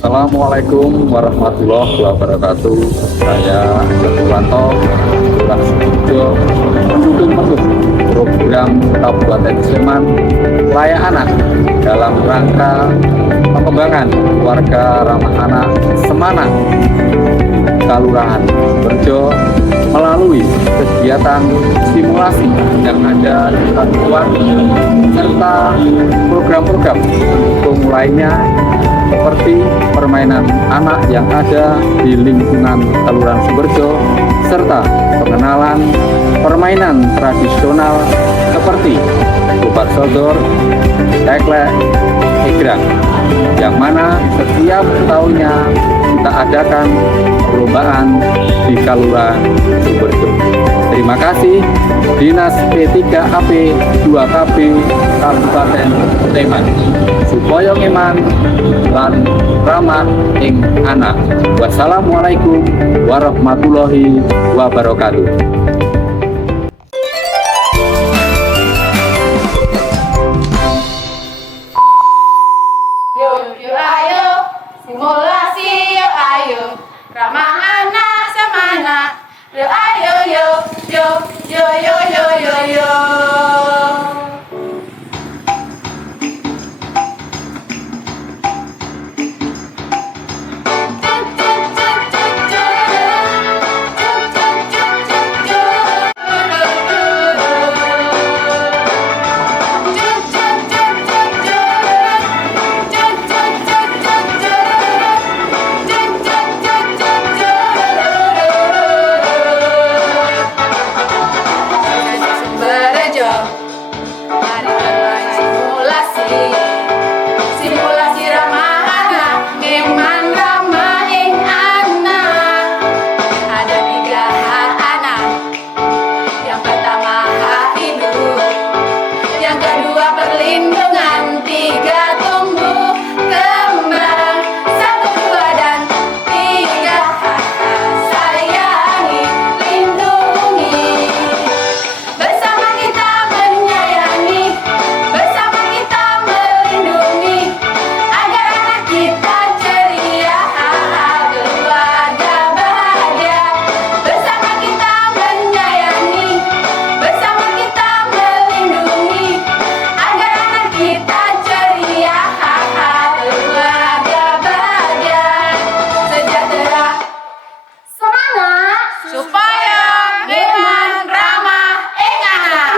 Assalamualaikum warahmatullahi wabarakatuh. Saya Eko Purwanto, Lurah Sidoarjo, mendukung penuh program Kabupaten Sleman Layak Anak dalam rangka pengembangan keluarga ramah anak Semana Kelurahan Sumberjo melalui kegiatan simulasi yang ada di satuan serta program-program pendukung lainnya seperti permainan anak yang ada di lingkungan Kelurahan Sumberjo serta pengenalan permainan tradisional seperti kupat sodor, teklek, egrang, yang mana setiap tahunnya kita adakan perlombaan di Kelurahan Sumberjo. Terima kasih Dinas P3AP 2KB Kabupaten Sleman supaya ngeman lan ramah ing anak. Wassalamualaikum warahmatullahi wabarakatuh. Yuk ayo, simulasi yuk ayo, ramah anak semana. Yuk ayo yo yo yo yo yo yo yo. Mari bermain simulasi, simulasi ramah anak, ngeman ramah ing anak. Ada 3 hak anak. Yang pertama hak hidup, yang kedua perlindungan, 3 tumbuh kembang, 1, 2 dan 3 hak sayangi, lindungi. Bersama kita menyayangi, bersama kita melindungi, agar anak kita ceria, keluarga bahagia. Bersama kita menyayangi, bersama kita melindungi, agar anak kita ceria, keluarga bahagia. Sejahtera, semangat, supaya ngeman ramah ing anak.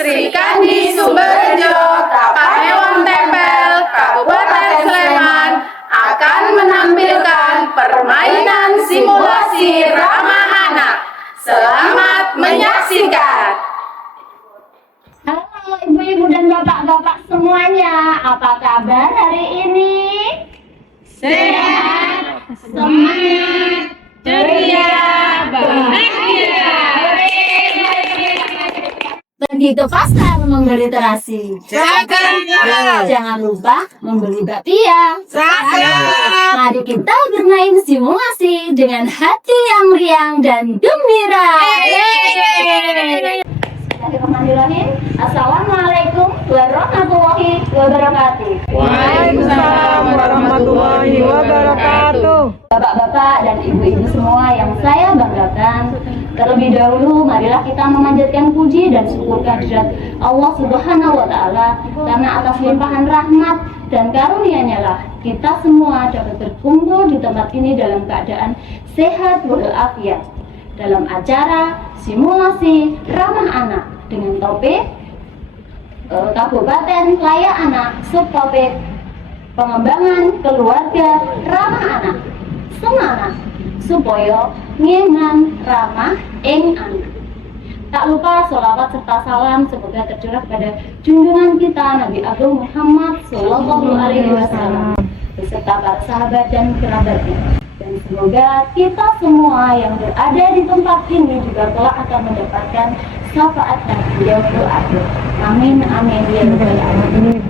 Sri Kandi Sumberjo, Tapak Hewan Tempel, Kabupaten Sleman akan menampilkan permainan simulasi ramah anak. Selamat menyaksikan. Halo ibu-ibu dan bapak-bapak semuanya, apa kabar hari ini? Sehat, Semangat, ceria, bahagia. Begitu pasar membeli terasi. Jangan lupa membeli bakpia. Mari kita bermain simulasi dengan hati yang riang dan gembira. Bismillahirrahmanirrahim. Assalamualaikum warahmatullahi wabarakatuh. Waalaikumsalam warahmatullahi wabarakatuh. Bapak-bapak dan ibu-ibu semua yang saya banggakan, terlebih dahulu marilah kita memanjatkan puji dan syukur kehadirat Allah Subhanahu wa taala, karena atas limpahan rahmat dan karunia-Nya lah kita semua dapat berkumpul di tempat ini dalam keadaan sehat walafiat dalam acara simulasi ramah anak dengan topik Kabupaten Layak Anak, subtopik pengembangan keluarga ramah anak Semana supaya ngeman ramah ing anak. Tak lupa sholawat serta salam semoga tercurah pada junjungan kita Nabi Agung Muhammad Sallallahu Alaihi Wasallam beserta para sahabat dan kerabatnya. Dan semoga kita semua yang berada di tempat ini juga kelak akan mendapatkan syafaat dan yaumul akhir. Amin amin ya rabbal alamin.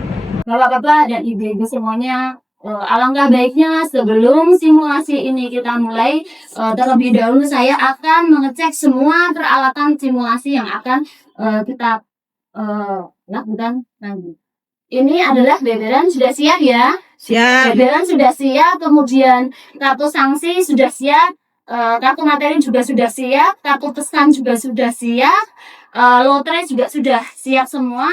Bapak-bapak dan ibu-ibu semuanya, alangkah baiknya sebelum simulasi ini kita mulai, terlebih dahulu saya akan mengecek semua peralatan simulasi yang akan kita lakukan nanti. Ini adalah beberan sudah siap ya. Siap. Beberan sudah siap, kemudian kartu sanksi sudah siap, kartu materi juga sudah siap, kartu pesan juga sudah siap, lotre juga sudah siap semua,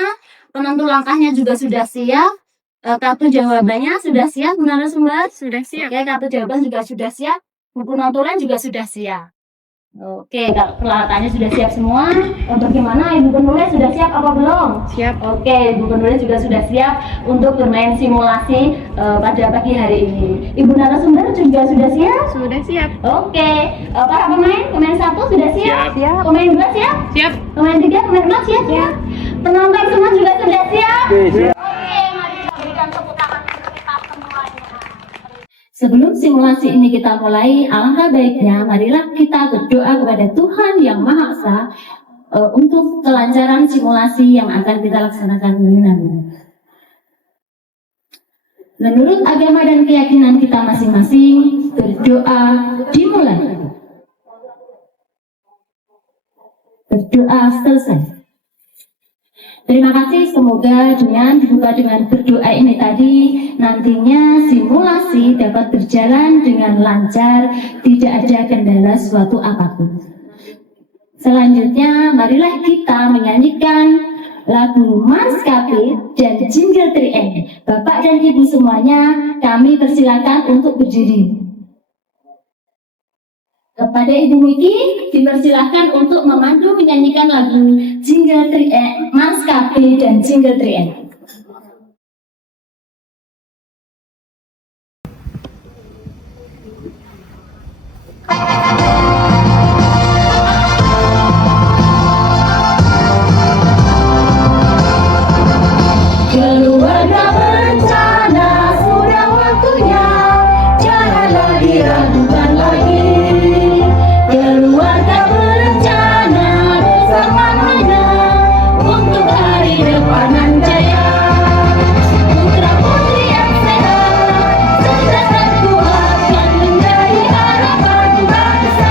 penentu langkahnya juga sudah siap, kartu jawabannya sudah siap, narasumber? Sudah siap. Oke, kartu jawaban juga sudah siap, buku notulen juga sudah siap. Oke, peralatannya sudah siap semua. Bagaimana Ibu penulis sudah siap apa belum? Siap. Oke, Ibu penulis juga sudah siap untuk bermain simulasi pada pagi hari ini. Ibu narasumber juga sudah siap? Sudah siap. Oke, para pemain 1 sudah siap? Siap. Pemain 2 siap? Siap. Pemain 3, pemain 4 siap? Siap. Penonton semua juga sudah siap? Siap. Oke, mari kita berikan tepuk tangan untuk kita semuanya. Sebelum simulasi ini kita mulai, alangkah baiknya marilah kita berdoa kepada Tuhan Yang Maha Esa untuk kelancaran simulasi yang akan kita laksanakan ini nanti. Menurut agama dan keyakinan kita masing-masing, berdoa dimulai. Berdoa selesai. Terima kasih, semoga dengan dibuka dengan berdoa ini tadi, nantinya simulasi dapat berjalan dengan lancar, tidak ada kendala suatu apapun. Selanjutnya, marilah kita menyanyikan lagu Maskapai dan Jingle 3N. Bapak dan Ibu semuanya, kami persilakan untuk berdiri. Kepada Ibu Miki, dipersilahkan untuk memandu menyanyikan lagu Jingle 3N, Maskapai dan Jingle 3N. Keluarga berencana, sudah waktunya, janganlah diragukan lagi. Keluarga berencana bersamanya untuk hari depan yang jaya. Putra putri yang sehat, cerdas dan kuat yang menjadi harapan bangsa.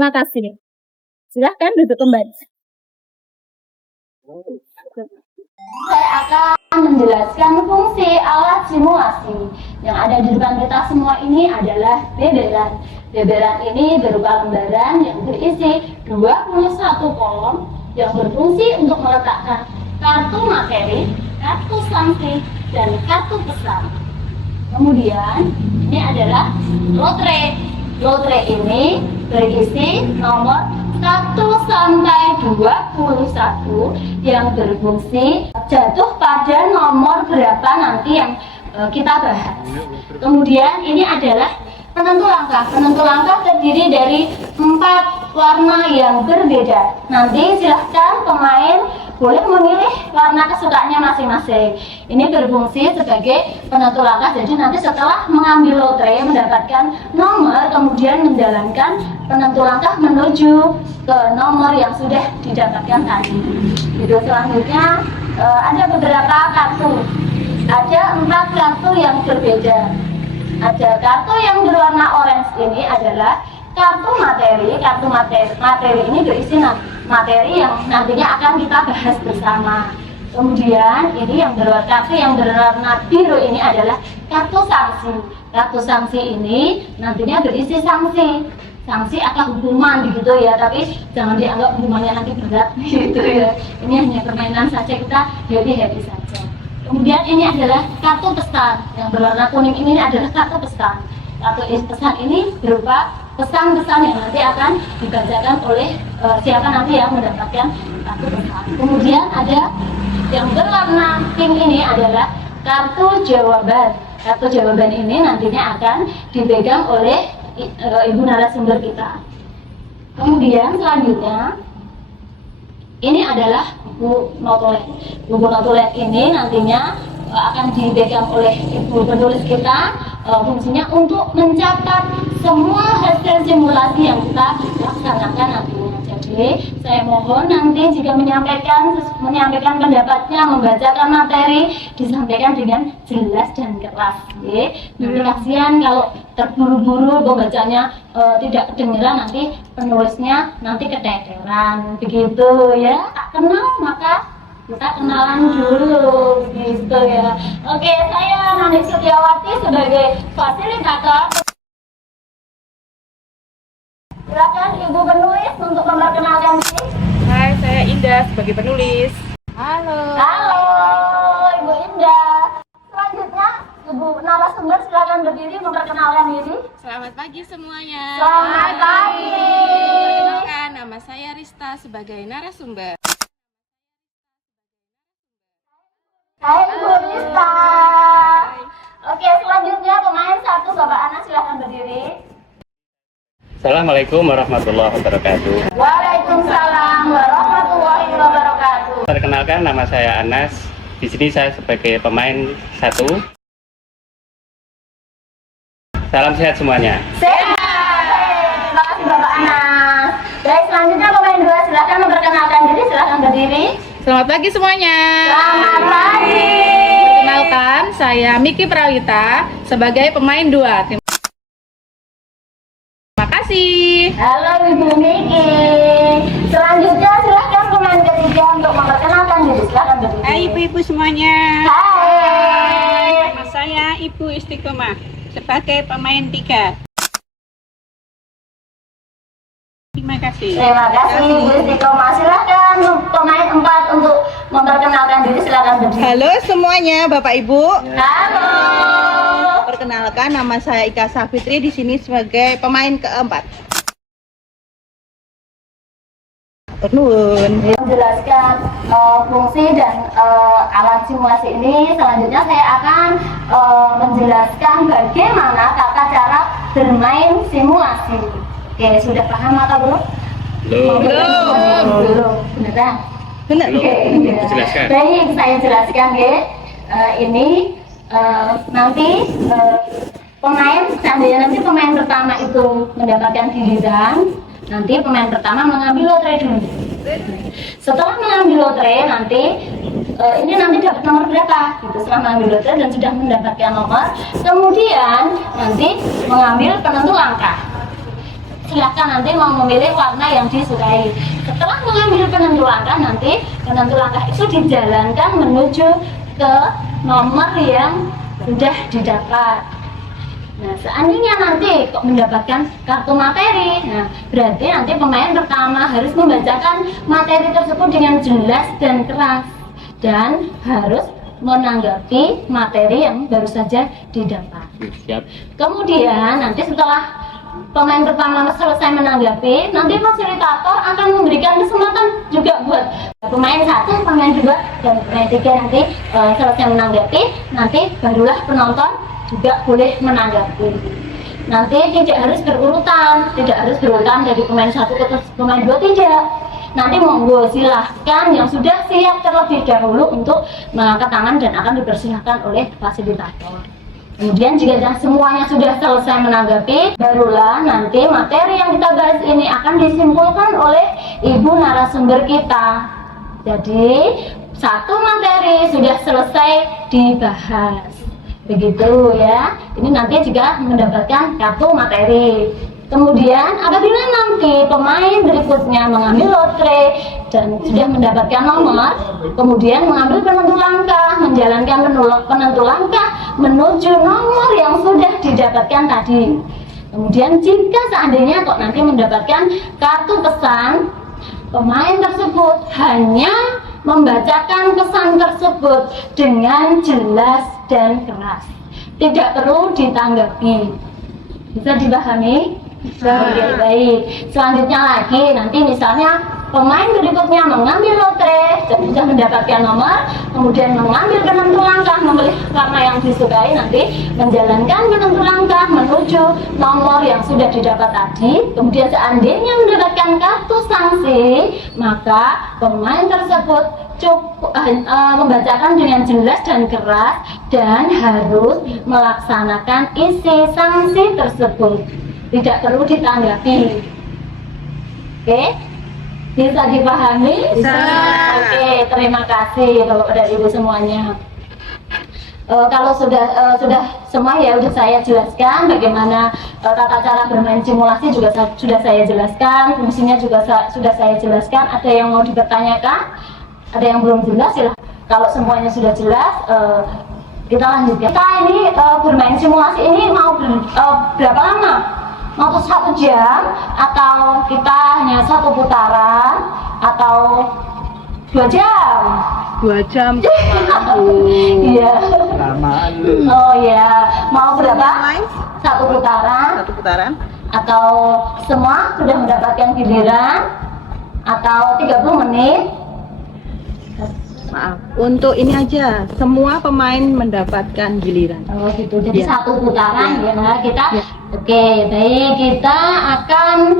Terima kasih. Silahkan duduk kembali. Saya akan menjelaskan fungsi alat simulasi. Yang ada di depan kita semua ini adalah beberan. Beberan ini berupa lembaran yang berisi 21 kolom yang berfungsi untuk meletakkan kartu materi, kartu sanksi, dan kartu pesan. Kemudian ini adalah lotre. Lotre ini berisi nomor 1 sampai 21 yang berfungsi jatuh pada nomor berapa nanti yang kita bahas. Kemudian ini adalah penentu langkah. Penentu langkah terdiri dari 4 warna yang berbeda. Nanti silahkan pemain boleh memilih warna kesukaannya masing-masing. Ini berfungsi sebagai penentu langkah. Jadi nanti setelah mengambil lotre mendapatkan nomor, kemudian menjalankan penentu langkah menuju ke nomor yang sudah didapatkan tadi. Itu selanjutnya ada beberapa kartu. Ada 4 kartu yang berbeda. Ada kartu yang berwarna orange ini adalah kartu materi. Kartu materi ini berisi materi yang nantinya akan kita bahas bersama. Kemudian ini yang kartu yang berwarna biru ini adalah kartu sanksi. Kartu sanksi ini nantinya berisi sanksi. Sanksi atau hukuman begitu ya, tapi jangan dianggap hukumannya nanti berat gitu ya. Ini hanya permainan saja, kita happy saja. Kemudian ini adalah kartu pesan. Yang berwarna kuning ini adalah kartu pesan. Kartu pesan ini berupa pesan-pesan yang nanti akan dibacakan oleh siapa nanti yang mendapatkan kartu pesan. Kemudian ada yang berwarna pink ini adalah kartu jawaban. Kartu jawaban ini nantinya akan dipegang oleh ibu narasumber kita. Kemudian selanjutnya ini adalah buku notulen. Buku notulen ini nantinya akan dipegang oleh ibu penulis kita. Fungsinya untuk mencatat semua hasil simulasi yang kita laksanakan nantinya. Jadi saya mohon nanti jika menyampaikan pendapatnya, membacakan materi, disampaikan dengan jelas dan keras. Nanti kasihan kalau terburu-buru pembacanya tidak kedengeran, nanti penulisnya nanti keteteran begitu ya. Tak kenal maka kita kenalan dulu gitu ya. Oke, saya Nani Setiawati sebagai fasilitator. Silakan Ibu penulis untuk memperkenalkan diri. Hai, saya Indah sebagai penulis. Halo Ibu Indah. Selanjutnya Ibu narasumber silakan berdiri memperkenalkan diri. Selamat pagi semuanya. Selamat pagi. Perkenalkan, nama saya Rista sebagai narasumber. Hai Ibu Rista. Oke, selanjutnya pemain 1 Bapak Anas silakan berdiri. Assalamualaikum warahmatullahi wabarakatuh. Waalaikumsalam warahmatullahi wabarakatuh. Perkenalkan, nama saya Anas. Di sini saya sebagai pemain 1. Salam sehat semuanya. Sehat. Terima kasih Bapak Anas. Baik, selanjutnya pemain 2 silakan memperkenalkan diri, silakan berdiri. Selamat pagi semuanya. Selamat pagi. Perkenalkan, saya Miki Prawita sebagai pemain 2. Terima kasih. Halo Ibu Miki. Selanjutnya silakan pemain ketiga untuk memperkenalkan diri, silakan berdiri. Hai ibu-ibu semuanya. Hai. Nama saya Ibu Istiqomah sebagai pemain 3. Terima kasih. Terima kasih Ibu Istiqomah. Silakan pemain 4 untuk memperkenalkan diri, silakan berdiri. Halo semuanya, Bapak Ibu. Halo. Perkenalkan, nama saya Ika Safitri, di sini sebagai pemain keempat. Turun. Menjelaskan fungsi dan alat simulasi ini, selanjutnya saya akan menjelaskan bagaimana tata cara bermain simulasi. Oke, sudah paham atau belum? Belum. Beneran? Benar. Oke, Jelaskan. baik, saya jelaskan ya. Ini nanti pemain, seandainya nanti pemain pertama itu mendapatkan giliran, nanti pemain pertama mengambil lotre dulu. Setelah mengambil lotre, nanti ini nanti dapat nomor berapa gitu. Setelah mengambil lotre dan sudah mendapatkan nomor, kemudian nanti mengambil penentu langkah. silahkan nanti mau memilih warna yang disukai. Setelah mengambil penentu langkah, nanti penentu langkah itu dijalankan menuju ke nomor yang sudah didapat. Nah, seandainya nanti kok mendapatkan kartu materi, nah berarti nanti pemain pertama harus membacakan materi tersebut dengan jelas dan keras dan harus menanggapi materi yang baru saja didapat. Siap. Kemudian nanti setelah pemain pertama selesai menanggapi, nanti fasilitator akan memberikan kesempatan juga buat pemain 1, pemain 2, dan pemain 3 nanti selesai menanggapi, nanti barulah penonton juga boleh menanggapi. Nanti tidak harus berurutan dari pemain 1 ke pemain 2, tidak. Nanti monggo silahkan yang sudah siap terlebih dahulu untuk mengangkat tangan dan akan dipersilahkan oleh fasilitator. Kemudian jika semuanya sudah selesai menanggapi, barulah nanti materi yang kita bahas ini akan disimpulkan oleh ibu narasumber kita. Jadi satu materi sudah selesai dibahas. Begitu ya. Ini nanti juga mendapatkan kartu materi. Kemudian apabila nanti pemain berikutnya mengambil lotre dan sudah mendapatkan nomor, kemudian mengambil penentu langkah, menjalankan penentu langkah menuju nomor yang sudah didapatkan tadi. Kemudian jika seandainya kok nanti mendapatkan kartu pesan, pemain tersebut hanya membacakan pesan tersebut dengan jelas dan keras, tidak perlu ditanggapi. Bisa dipahami? Oke, baik. Selanjutnya lagi, nanti misalnya pemain berikutnya mengambil lotre dan sudah mendapatkan nomor, kemudian mengambil penentu langkah, memilih warna yang disukai, nanti menjalankan penentu langkah menuju nomor yang sudah didapat tadi. Kemudian seandainya mendapatkan kartu sanksi, maka pemain tersebut cukup membacakan dengan jelas dan keras dan harus melaksanakan isi sanksi tersebut. Tidak perlu ditanggapi. Oke? Bisa dipahami? Bisa. Oke, terima kasih Bapak dan Ibu semuanya. Kalau sudah semua ya sudah saya jelaskan bagaimana tata cara bermain simulasi juga sudah saya jelaskan, fungsinya juga sudah saya jelaskan. Ada yang mau dipertanyakan? Ada yang belum jelas? Silahkan. Kalau semuanya sudah jelas, kita lanjutkan. Kita ini bermain simulasi ini mau berapa lama? Mau 1 jam atau kita hanya 1 putaran atau 2 jam? 2 jam. Iya. Oh ya, mau berapa? 1 putaran 1 putaran. atau semua sudah mendapatkan giliran atau 30 menit? Maaf, untuk ini aja, semua pemain mendapatkan giliran. Oh gitu, jadi Ya. 1 putaran ya kita. Ya. Oke, baik, kita akan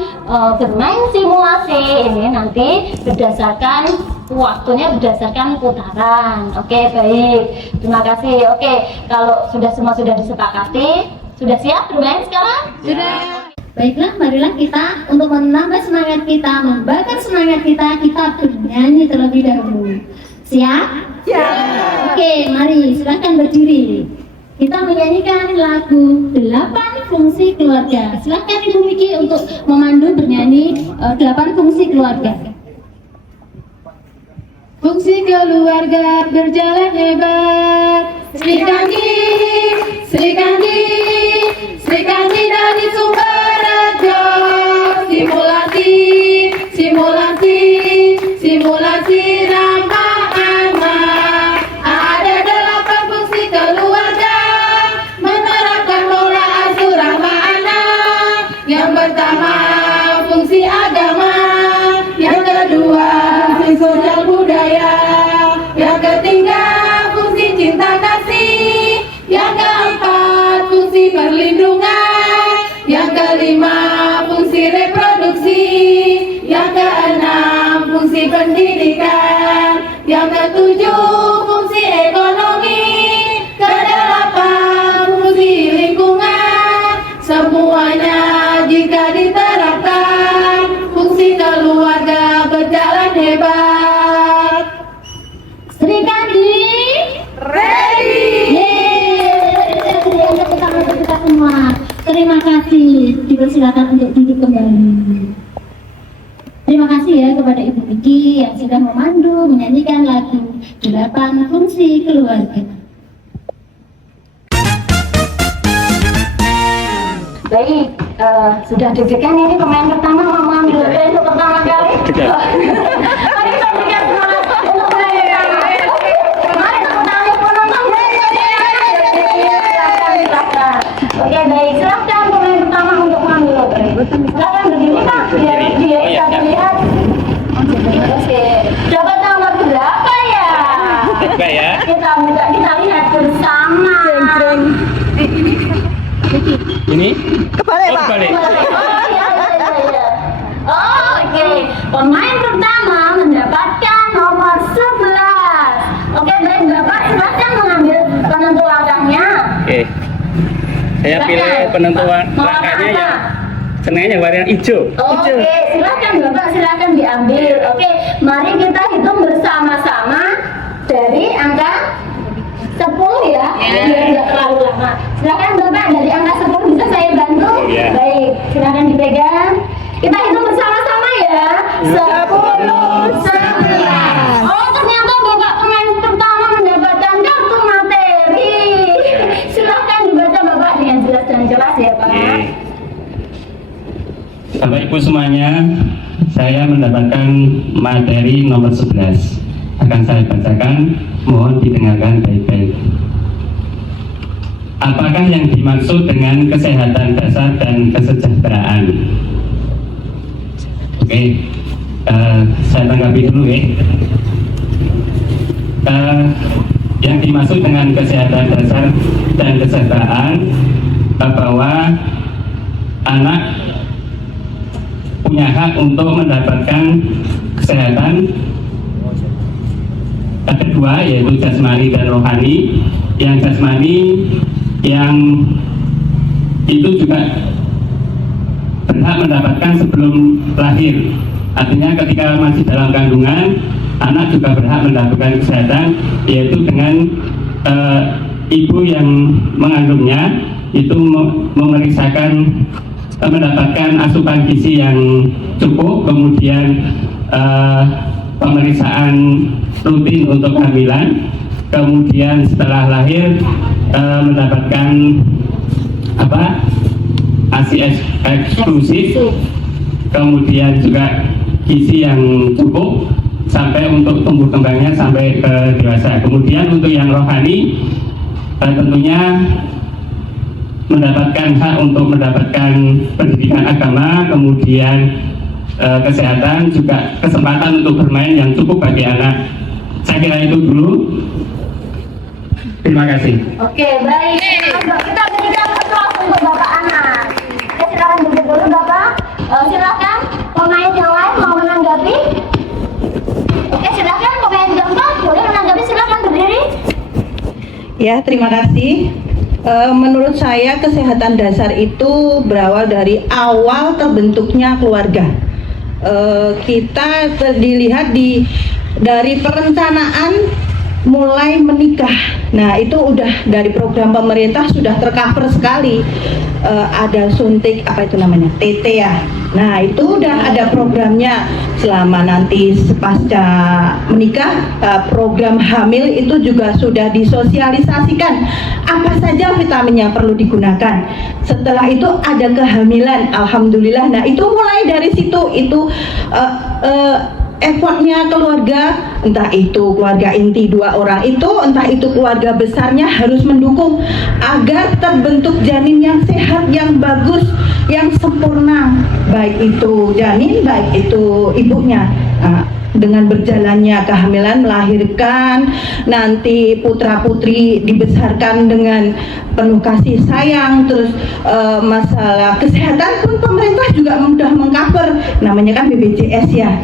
bermain simulasi ini nanti berdasarkan waktunya berdasarkan putaran. Oke, baik, terima kasih. Oke, kalau semua sudah disepakati, sudah siap bermain sekarang? Sudah. Baiklah, marilah kita untuk menambah semangat kita, membakar semangat kita bernyanyi terlebih dahulu. Siap? Siap. Oke, mari silakan berdiri. Kita menyanyikan lagu 8 Fungsi Keluarga. Silakan Ibu Miki untuk memandu bernyanyi 8 fungsi keluarga. Fungsi keluarga berjalan hebat. Sri Kandi dari Sumberjo. Simulasi ramah anak. Ada 8 fungsi keluarga, menerapkan pola asuh ramah anak. Yang pertama fungsi agama, yang kedua fungsi sosial budaya, yang ketiga fungsi cinta kasih, yang keempat fungsi perlindungan, yang kelima fungsi reproduksi, yang keenam fungsi pendidikan, yang ketujuh fungsi ekonomi, kedelapan fungsi lingkungan. Semuanya jika diterapkan, fungsi keluarga berjalan hebat. Sri Kandi ready. Yeay, kita semua. Terima kasih. Dipersilakan untuk duduk kembali. Vicky yang sudah memandu menyanyikan lagu 8 Fungsi Keluarga. Baik, sudah deg-degan ini pemain pertama mau mengambil band untuk pertama kali. Mari kita berikan semangat untuk pemain pertama. Mari tepuk tangan untuk penonton. Silakan. Oke, baik, silakan pemain pertama untuk mengambil band. Silakan berdiri Pak, biar dia bisa dilihat. Oke, dapat nomor berapa ya? Coba ya. Kita lihat bersama. Ini Kebalik, Pak. kebalik. Oh, iya. Oh, oke. Pemain pertama mendapatkan nomor 11. Oke, baik Bapak, silakan mengambil penentu langkahnya. Oke. Saya pilih penentuan Mau langkahnya apa? yang senengnya yang warna hijau. Oke, silakan Bapak, silakan diambil. Oke, mari kita hitung bersama-sama dari angka 10 ya, biar tidak terlalu lama. Silakan Bapak, dari angka 10 bisa saya bantu? Iya. Baik, silakan dipegang. Kita hitung bersama-sama ya. 10, 11. Oh, ternyata Bapak pemain pertama mendapatkan kartu materi. Silakan dibaca Bapak dengan jelas dan jelas ya Pak. Oke. Bapak Ibu semuanya, saya mendapatkan materi nomor 11. Akan saya bacakan, mohon didengarkan baik-baik. Apakah yang dimaksud dengan kesehatan dasar dan kesejahteraan? Oke, saya tanggapi dulu ya. Yang dimaksud dengan kesehatan dasar dan kesejahteraan bahwa anak punya hak untuk mendapatkan kesehatan. Kedua yaitu jasmani dan rohani. Yang jasmani yang itu juga berhak mendapatkan sebelum lahir. Artinya ketika masih dalam kandungan, anak juga berhak mendapatkan kesehatan, yaitu dengan ibu yang mengandungnya itu memeriksakan mendapatkan asupan gizi yang cukup, kemudian pemeriksaan rutin untuk kehamilan, kemudian setelah lahir mendapatkan ASI eksklusif, kemudian juga gizi yang cukup sampai untuk tumbuh kembangnya sampai ke dewasa. Kemudian untuk yang rohani tentunya mendapatkan hak untuk mendapatkan pendidikan agama, kemudian kesehatan, juga kesempatan untuk bermain yang cukup bagi anak. Saya kira itu dulu. Terima kasih. Oke, baik. Kita berikan aplaus untuk Bapak Anas. Oke, silakan duduk dulu Bapak. Silakan pemain yang lain mau menanggapi. Oke, silakan pemain keempat boleh menanggapi. Silakan berdiri. Ya, terima kasih. Menurut saya kesehatan dasar itu berawal dari awal terbentuknya keluarga. Kita dilihat dari perencanaan mulai menikah. Nah, itu udah dari program pemerintah sudah tercover sekali. Ada suntik TT ya. Nah, itu udah ada programnya selama nanti pasca menikah. Program hamil itu juga sudah disosialisasikan apa saja vitamin yang perlu digunakan. Setelah itu ada kehamilan, alhamdulillah. Nah, itu mulai dari situ itu effortnya keluarga, entah itu keluarga inti 2 orang itu, entah itu keluarga besarnya harus mendukung agar terbentuk janin yang sehat, yang bagus, yang sempurna, baik itu janin, baik itu ibunya. Dengan berjalannya kehamilan, melahirkan, nanti putra putri dibesarkan dengan penuh kasih sayang. Terus masalah kesehatan pun pemerintah juga sudah mengcover, namanya kan BPJS ya.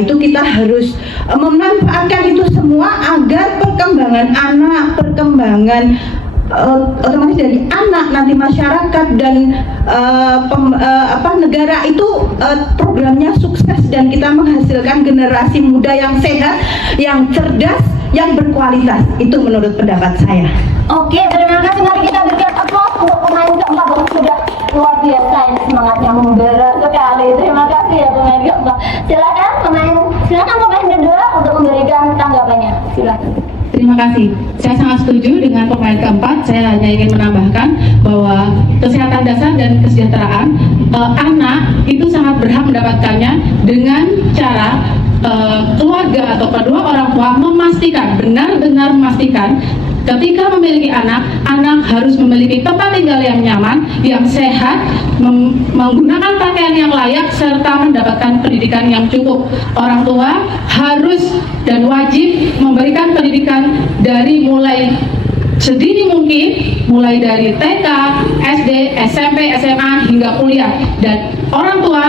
Itu kita harus memanfaatkan itu semua agar perkembangan anak, perkembangan otomatis dari anak, nanti masyarakat dan negara itu programnya sukses dan kita menghasilkan generasi muda yang sehat, yang cerdas, yang berkualitas. Itu menurut pendapat saya. Oke, terima kasih. Mari kita berikan aplaus untuk pemain keempat yang sudah luar biasa, ini semangatnya membara sekali. Terima kasih ya pemain keempat. Silakan pemain Silakan pemain kedua untuk memberikan tanggapannya. Silakan. Terima kasih. Saya sangat setuju dengan pemain keempat. Saya hanya ingin menambahkan bahwa kesehatan dasar dan kesejahteraan anak itu sangat berhak mendapatkannya dengan cara keluarga atau kedua orang tua memastikan, benar-benar memastikan ketika memiliki anak harus memiliki tempat tinggal yang nyaman, yang sehat, menggunakan pakaian yang layak, serta mendapatkan pendidikan yang cukup. Orang tua harus dan wajib memberikan pendidikan dari mulai sedini mungkin, mulai dari TK, SD, SMP, SMA, hingga kuliah. Dan orang tua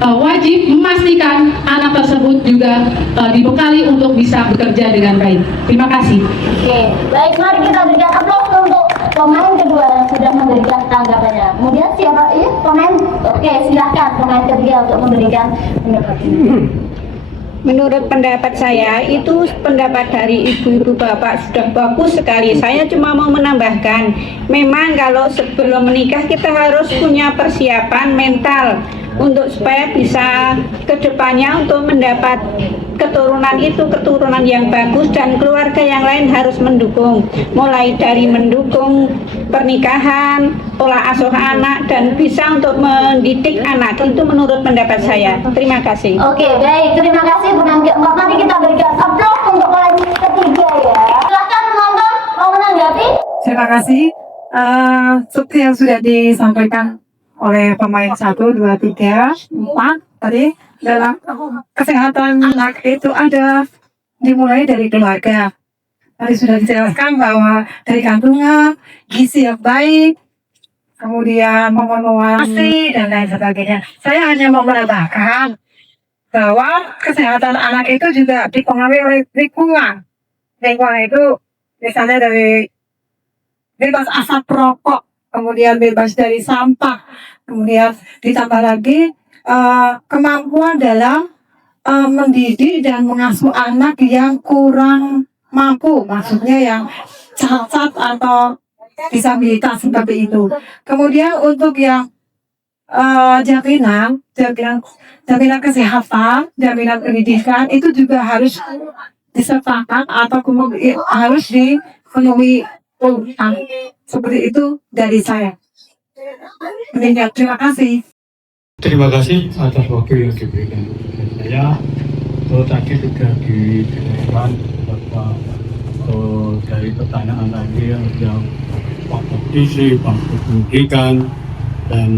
wajib memastikan anak tersebut juga dibekali untuk bisa bekerja dengan baik. Terima kasih. Oke, baik, mari kita berikan aplaus untuk pemain kedua yang sudah memberikan tanggapannya. Kemudian siapa? Pemain. Oke, silahkan pemain ketiga untuk memberikan pendapatnya. Menurut pendapat saya, itu pendapat dari ibu-ibu bapak sudah bagus sekali. Saya cuma mau menambahkan, memang kalau sebelum menikah kita harus punya persiapan mental untuk supaya bisa kedepannya untuk mendapat keturunan itu keturunan yang bagus, dan keluarga yang lain harus mendukung, mulai dari mendukung pernikahan, pola asuh anak, dan bisa untuk mendidik anak. Itu menurut pendapat saya. Terima kasih. Oke, baik, terima kasih pemain keempat. Mari kita berikan aplaus untuk pemain ketiga ya. Silahkan penonton mau menanggapi. Terima kasih. Seperti yang sudah disampaikan oleh pemain 1, 2, 3, 4 tadi, dalam kesehatan anak itu ada dimulai dari keluarga. Tadi sudah dijelaskan bahwa dari kandungan, gizi yang baik, kemudian memenuhi ASI dan lain sebagainya. Saya hanya mau menambahkan bahwa kesehatan anak itu juga dipengaruhi oleh lingkungan. Lingkungan itu misalnya dari bebas asap rokok, kemudian bebas dari sampah, kemudian ditambah lagi kemampuan dalam mendidik dan mengasuh anak yang kurang mampu, maksudnya yang cacat atau disabilitas seperti itu. Kemudian untuk yang jaminan kesehatan, jaminan pendidikan itu juga harus disertakan atau harus dipenuhi. Seperti itu dari saya. Terima kasih. Terima kasih atas waktu yang diberikan kepada saya. Tadi sudah dijelaskan bahwa dari pertanyaan tadi ada faktor gizi, faktor pendidikan, dan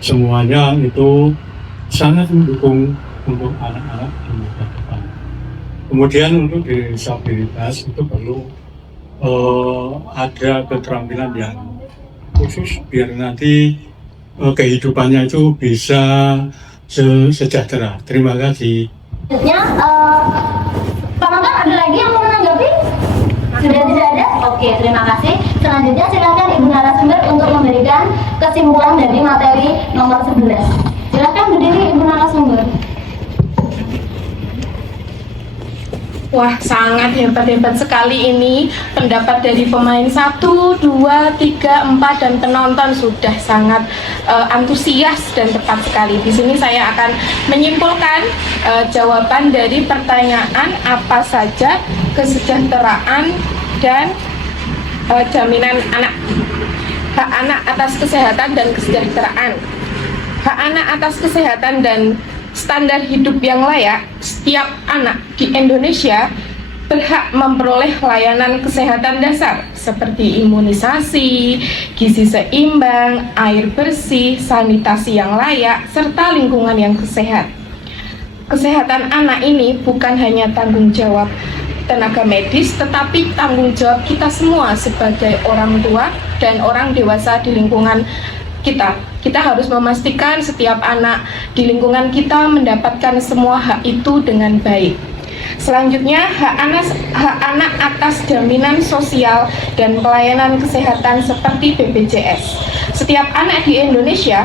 semuanya itu sangat mendukung untuk anak-anak di masa depan. Kemudian untuk disabilitas itu perlu ada keterampilan yang khusus biar nanti kehidupannya itu bisa sejahtera. Terima kasih. Selanjutnya, Pak Mantan ada lagi yang mau menanggapi? Sudah tidak ada? Oke, terima kasih. Selanjutnya silakan Ibu narasumber untuk memberikan kesimpulan dari materi nomor 11. Silakan berdiri Ibu narasumber. Wah, sangat hebat-hebat sekali ini pendapat dari pemain 1, 2, 3, 4 dan penonton sudah sangat antusias dan tepat sekali. Di sini saya akan menyimpulkan jawaban dari pertanyaan apa saja kesejahteraan dan jaminan anak. Hak anak atas kesehatan dan kesejahteraan. Hak anak atas kesehatan dan standar hidup yang layak. Setiap anak di Indonesia berhak memperoleh layanan kesehatan dasar seperti imunisasi, gizi seimbang, air bersih, sanitasi yang layak, serta lingkungan yang sehat. Kesehatan anak ini bukan hanya tanggung jawab tenaga medis, tetapi tanggung jawab kita semua sebagai orang tua dan orang dewasa di lingkungan kita. Kita harus memastikan setiap anak di lingkungan kita mendapatkan semua hak itu dengan baik. Selanjutnya, hak anak atas jaminan sosial dan pelayanan kesehatan seperti BPJS. Setiap anak di Indonesia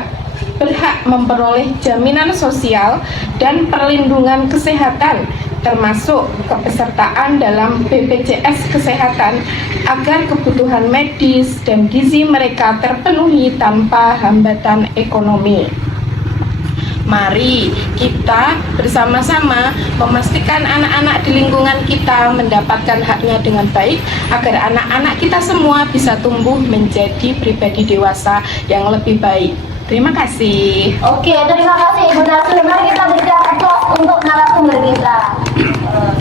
berhak memperoleh jaminan sosial dan perlindungan kesehatan, termasuk kepesertaan dalam BPJS Kesehatan agar kebutuhan medis dan gizi mereka terpenuhi tanpa hambatan ekonomi. Mari kita bersama-sama memastikan anak-anak di lingkungan kita mendapatkan haknya dengan baik agar anak-anak kita semua bisa tumbuh menjadi pribadi dewasa yang lebih baik. Terima kasih. Oke, terima kasih Ibu Nasir. Mari kita berikan aplaus untuk narasumber kita.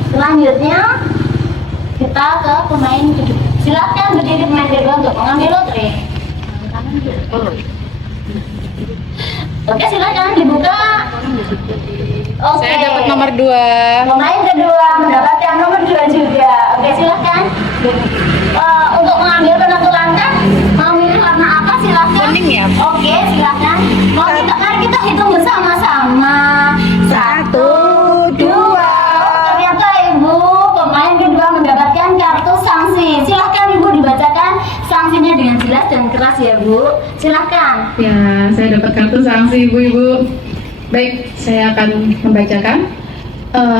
Selanjutnya kita ke pemain kedua. Silakan berdiri pemain kedua untuk mengambil lotre. Oke, silakan dibuka. Oke. Saya dapat nomor 2. Pemain kedua mendapatkan nomor 2 juga. Oke, silakan. Untuk mengambil penentu langkah, mau milih warna apa silakan. Kuning ya? Oke, silakan. Mari kita hitung bersama-sama. 1, 2. Ternyata Ibu pemain kedua mendapatkan kartu sanksi. Silakan Ibu dibacakan sanksinya dengan jelas dan keras ya Bu. Silakan. Ya, saya dapat kartu sanksi ibu-ibu. Baik, saya akan membacakan.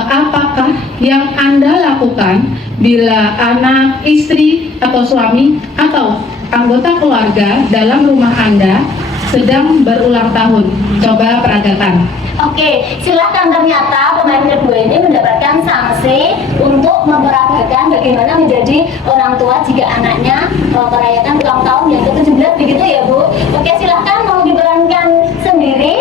Apakah yang Anda lakukan bila anak, istri, atau suami, atau anggota keluarga dalam rumah Anda sedang berulang tahun? Coba peragakan. Oke, silahkan. Ternyata pemain kedua ini mendapatkan sanksi untuk memperagakan bagaimana menjadi orang tua jika anaknya merayakan ulang tahun yang ke-17 begitu ya Bu. Oke, silahkan mau diperankan sendiri.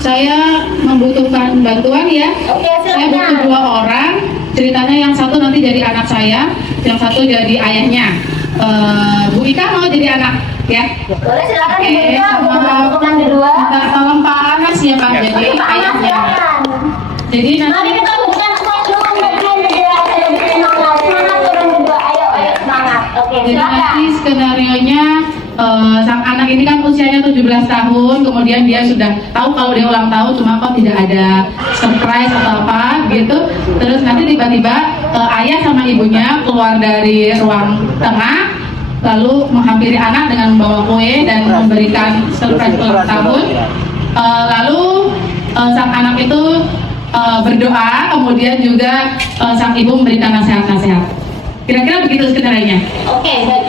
Saya membutuhkan bantuan ya. Oke, Saya butuh silakan. 2 orang. Ceritanya yang satu nanti jadi anak saya, yang satu jadi ayahnya. Bu Ika mau jadi anak ya? Boleh, silakan Oke, Ibu Ika untuk sama- membantu pemain kedua. Minta tolong Pak Anas ya Pak jadi Pak Anas, ayahnya. silakan. Jadi Mari nanti kita berikan aplaus dulu untuk pemain kedua. Saya beri semangat pemain kedua. Ayo semangat. Oke, jadi silakan. nanti skenarionya sang anak ini kan usianya 17 tahun, kemudian dia sudah tahu kalau dia ulang tahun, cuma kok tidak ada surprise atau apa gitu. Terus nanti tiba-tiba ayah sama ibunya keluar dari ruang tengah, lalu menghampiri anak dengan membawa kue dan memberikan surprise ulang tahun. Lalu sang anak itu berdoa, kemudian juga sang ibu memberikan nasihat-nasihat. Kira-kira begitu skenarionya. Oke, baik.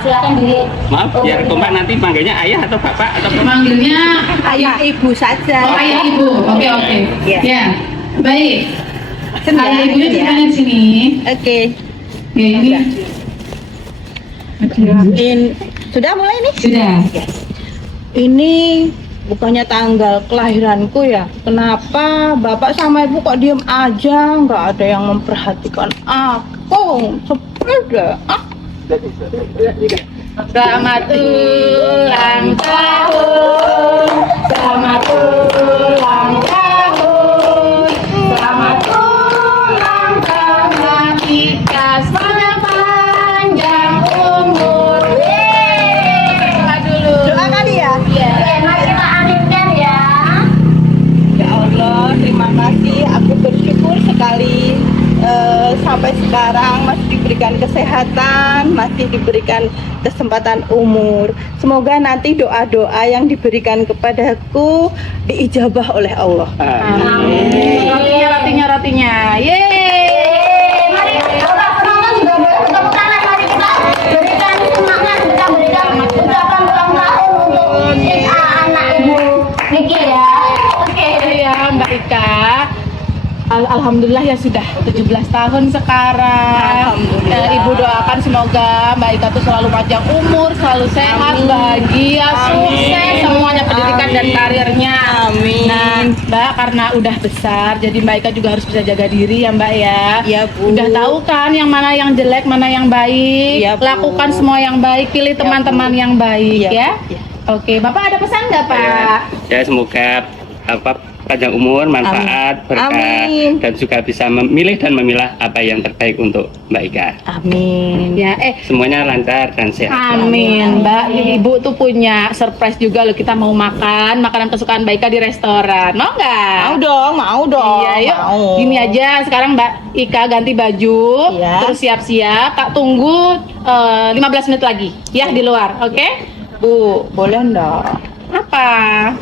Silakan diri. Maaf, biar kompak nanti panggilnya ayah atau bapak atau Manggilnya Ayah ibu saja. oh, ayah ibu. Oke. Iya. Ya, baik. Senang, Ayah ibunya ya. ceritanya di sini. Oke. Ya, ini Sudah mulai nih? sudah. Ini bukannya tanggal kelahiranku ya. Kenapa bapak sama ibu kok diem aja? Nggak ada yang memperhatikan aku. Sepeda. Selamat ulang tahun. Selamat ulang tahun. Selamat ulang tahun Ika. Semoga panjang umur. Doa dulu. Doa kali ya? Iya. Oke, mari kita aminkan ya. Ya Allah, terima kasih. Aku bersyukur sekali sampai sekarang masih diberikan kesehatan, masih diberikan kesempatan umur. Semoga nanti doa-doa yang diberikan kepadaku diijabah oleh Allah. Amin. Rotinya. Yeay. Mari Bapak penonton juga boleh tepuk tangan. Mari kita berikan semangat, kita berikan ucapan ulang tahun untuk anak Ibu Niki ya. Oke. Ya Mbak Ika, Alhamdulillah ya sudah 17 tahun sekarang. Alhamdulillah. Ibu doakan semoga Mbak Ika tuh selalu panjang umur, selalu sehat, bahagia, sukses semuanya pendidikan dan karirnya. Amin. Nah Mbak, karena udah besar jadi Mbak Ika juga harus bisa jaga diri ya Mbak ya. Iya, Bu. Udah tahu kan yang mana yang jelek, mana yang baik. Iya, Bu. Lakukan semua yang baik, pilih teman-teman yang baik Iya, ya. Bu. Iya. Oke, Bapak ada pesan nggak Pak? ya semoga panjang umur, manfaat, berkah, Amin. dan juga bisa memilih dan memilah apa yang terbaik untuk Mbak Ika. Amin. Ya, Semuanya lancar dan sehat. Amin, Mbak. Ibu tuh punya surprise juga loh. Kita mau makan makanan kesukaan Mbak Ika di restoran. Mau nggak? Mau dong. Iya, yuk. Mau. Gini aja, sekarang Mbak Ika ganti baju, Iya. terus siap-siap. Tak tunggu 15 menit lagi, ya di luar, oke? Bu, boleh enggak? Apa?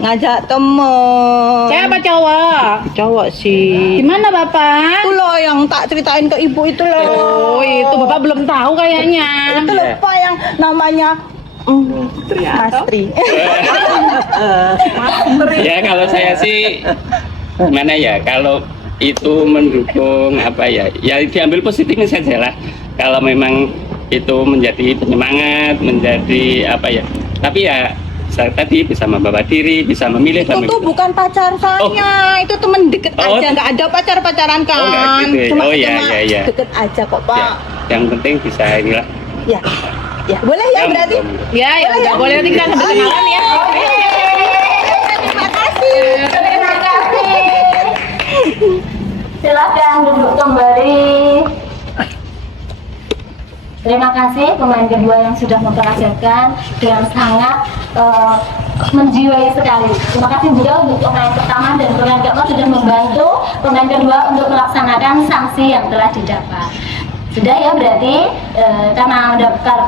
Ngajak temen. Saya apa cowok? Cowok sih. Gimana Bapak? Itu loh yang tak ceritain ke ibu itu loh. Oh, itu Bapak belum tahu kayaknya. Itu loh Pak yang namanya Mas Tri. Ya kalau saya sih gimana ya, kalau itu mendukung apa ya, ya diambil positifnya saja lah. Kalau memang itu menjadi penyemangat, menjadi apa ya, tapi ya saya tadi bisa membawa diri, bisa memilih. Itu tuh bukan pacar saya, itu temen deket aja, nggak ada pacaran kan. Enggak gitu. Cuma Ya. deket aja kok Pak. Ya, yang penting bisa inilah. Ya, ya boleh ya berarti. Ya, ya, boleh nanti kita sambil kenalan ya. Terima kasih. Terima kasih. Silakan duduk kembali. Terima kasih pemain kedua yang sudah memperagakan dengan sangat menjiwai sekali. Terima kasih juga untuk pemain pertama dan pemain keempat sudah membantu pemain kedua untuk melaksanakan sanksi yang telah didapat. Sudah ya, berarti karena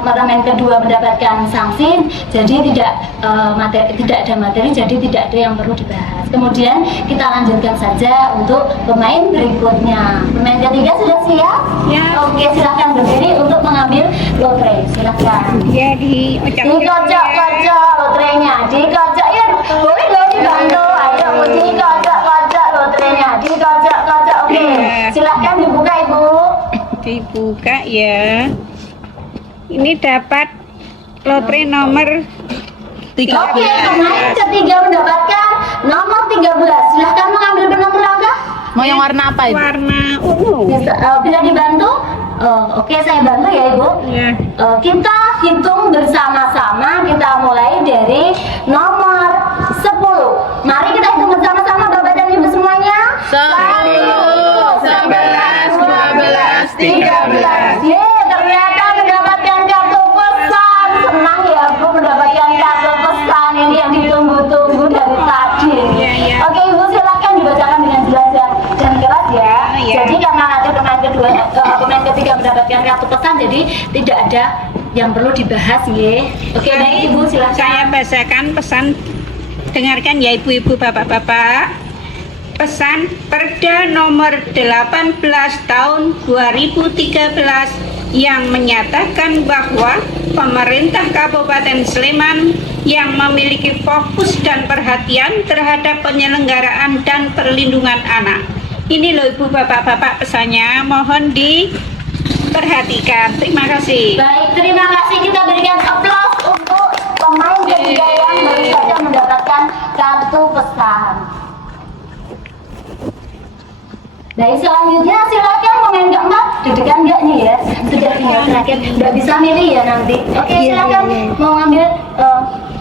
pemain kedua mendapatkan sanksi, jadi tidak ada materi, jadi tidak ada yang perlu dibahas. Kemudian kita lanjutkan saja untuk pemain berikutnya. Pemain ketiga sudah siap? Ya. Oke, silakan berdiri untuk mengambil lotre. Silakan. Ya, Dikocok-kocok lotrenya, dikocok ya. Boleh dong dibantu. Ayo, dikocok-kocok lotrenya, dikocok-kocok. Oke, silakan dibuka Ibu. Dibuka ya. Ini dapat lotre nomor Oke, pemain ketiga mendapatkan nomor 13. Silahkan mengambil benang merah. Mau yang warna apa itu? warna ungu. Bisa dibantu? Oke, saya bantu ya Ibu. Ya. Kita hitung bersama-sama. Kita mulai dari nomor 10. Mari kita hitung bersama-sama Bapak dan Ibu semuanya. 1, 11, 12, 13. Ternyata mendapatkan kartu pesan. Senang ya Bu mendapatkan kartu pesan ini yang ditunggu-tunggu dari tadi. Oke Ibu, silakan dibacakan dengan jelas ya dan keras ya. Jadi karena ada pemain ketiga mendapatkan kartu pesan, jadi tidak ada yang perlu dibahas ya. Oke, baik Ibu, silakan. Saya bacakan pesan. Dengarkan ya ibu-ibu, bapak-bapak. Pesan Perda nomor 18 tahun 2013 yang menyatakan bahwa pemerintah Kabupaten Sleman yang memiliki fokus dan perhatian terhadap penyelenggaraan dan perlindungan anak. Ini loh ibu, bapak-bapak pesannya, mohon diperhatikan. Terima kasih. Baik, terima kasih. Kita berikan aplaus untuk pemain ketiga yang baru saja mendapatkan kartu pesan. Baik, selanjutnya silakan pemain keempat. Deg-degan nggak nih ya? Sudah tinggal terakhir, nggak bisa milih ya nanti. Oke, silakan mau ngambil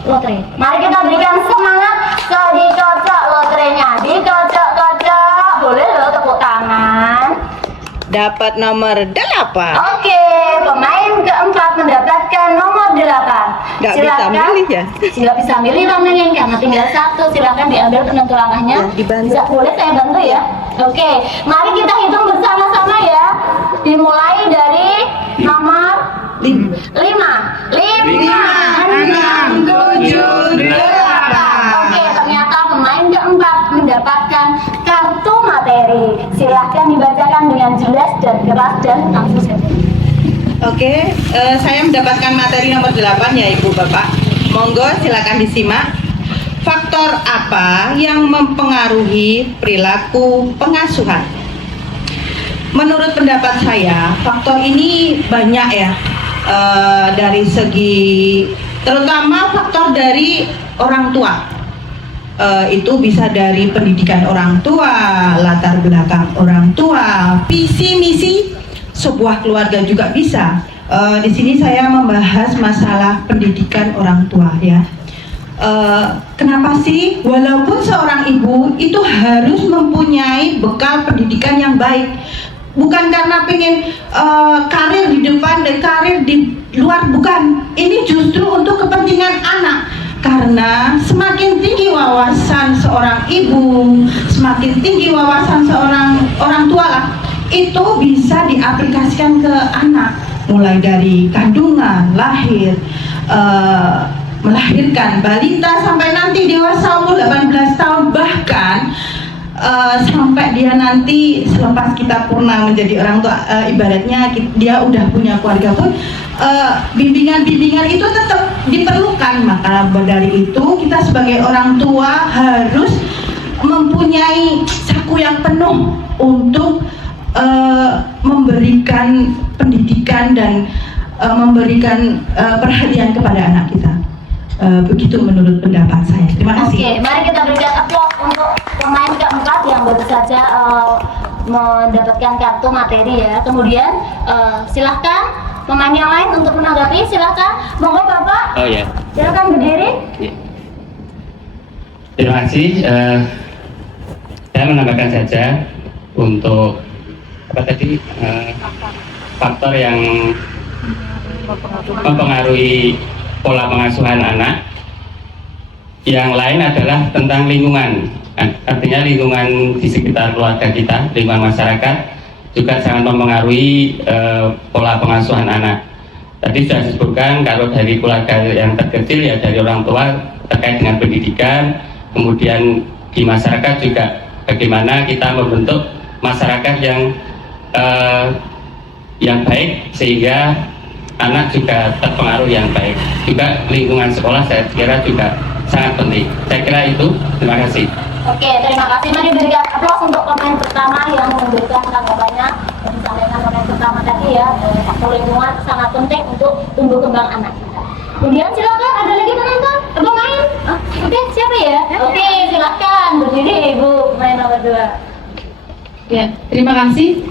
lotre. Mari kita berikan semangat. Dikocok lotrenya, dikocok-kocok. Boleh loh tepuk tangan. Dapat nomor 8. Oke, pemain keempat mendapatkan nomor 8. Nggak bisa milih ya? Nggak bisa milih warnanya karena tinggal satu. Silakan diambil penentu langkahnya. Ya, dibantu. Bisa, boleh saya bantu ya? Oke, mari kita hitung bersama-sama ya. Dimulai dari nomor 5. 5, 6, 7, 8. Oke, ternyata pemain keempat mendapatkan kartu materi. Silahkan dibacakan dengan jelas dan keras dan langsung saja. Oke, saya mendapatkan materi nomor 8 ya Ibu Bapak. Monggo silakan disimak. Faktor apa yang mempengaruhi perilaku pengasuhan? Menurut pendapat saya, faktor ini banyak ya, dari segi terutama faktor dari orang tua. Itu bisa dari pendidikan orang tua, latar belakang orang tua, visi misi sebuah keluarga juga bisa. Di sini saya membahas masalah pendidikan orang tua ya. Kenapa sih walaupun seorang ibu itu harus mempunyai bekal pendidikan yang baik, bukan karena pengen karir di depan dan karir di luar, bukan. Ini justru untuk kepentingan anak, karena semakin tinggi wawasan seorang ibu, semakin tinggi wawasan seorang orang tua lah, itu bisa diaplikasikan ke anak, mulai dari kandungan, lahir, melahirkan balita sampai nanti dewasa umur 18 tahun, bahkan sampai dia nanti selepas kita purna menjadi orang tua, ibaratnya dia udah punya keluarga pun, bimbingan-bimbingan itu tetap diperlukan. Maka dari itu kita sebagai orang tua harus mempunyai saku yang penuh untuk memberikan pendidikan dan memberikan perhatian kepada anak kita. Begitu menurut pendapat saya. Terima kasih. Oke, mari kita berikan aplaus untuk pemain keempat yang baru saja mendapatkan kartu materi ya. Kemudian silahkan pemain yang lain untuk menanggapi. Silahkan, monggo Bapak. Oh ya. Silahkan berdiri. Terima kasih. Saya menambahkan saja untuk faktor yang mempengaruhi pola pengasuhan anak. Yang lain adalah tentang lingkungan, artinya lingkungan di sekitar keluarga kita, lingkungan masyarakat juga sangat mempengaruhi pola pengasuhan anak. Tadi sudah disebutkan kalau dari keluarga yang terkecil ya dari orang tua terkait dengan pendidikan, kemudian di masyarakat juga bagaimana kita membentuk masyarakat yang baik sehingga anak juga terpengaruh yang baik. Juga lingkungan sekolah saya kira juga sangat penting. Saya kira itu. Terima kasih. Oke, terima kasih. Mari berikan aplaus untuk pemain pertama yang memberikan tanggapannya. Yang disampaikan pemain pertama tadi ya, faktor lingkungan sangat penting untuk tumbuh kembang anak kita. Kemudian silakan ada lagi penonton, pemain. Oke, siapa ya? Oke, silakan berdiri Ibu pemain nomor 2. Ya, terima kasih.